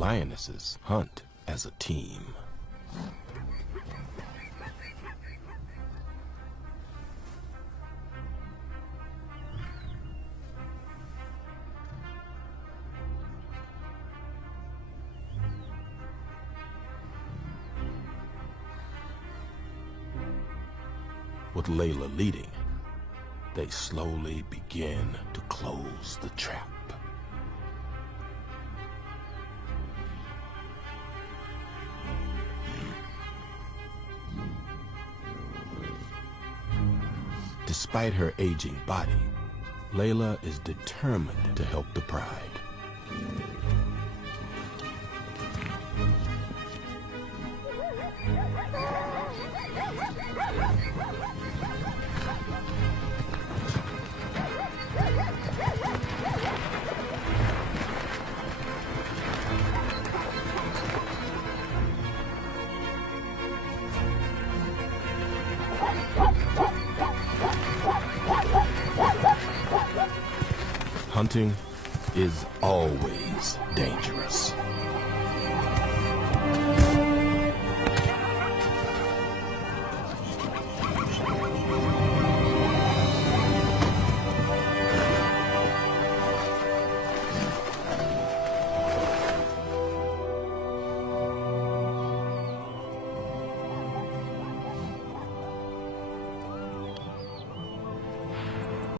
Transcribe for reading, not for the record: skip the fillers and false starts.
lionesses hunt as a team. With Layla leading, they slowly begin to close the trap. Despite her aging body, Layla is determined to help the pride. Hunting is always dangerous.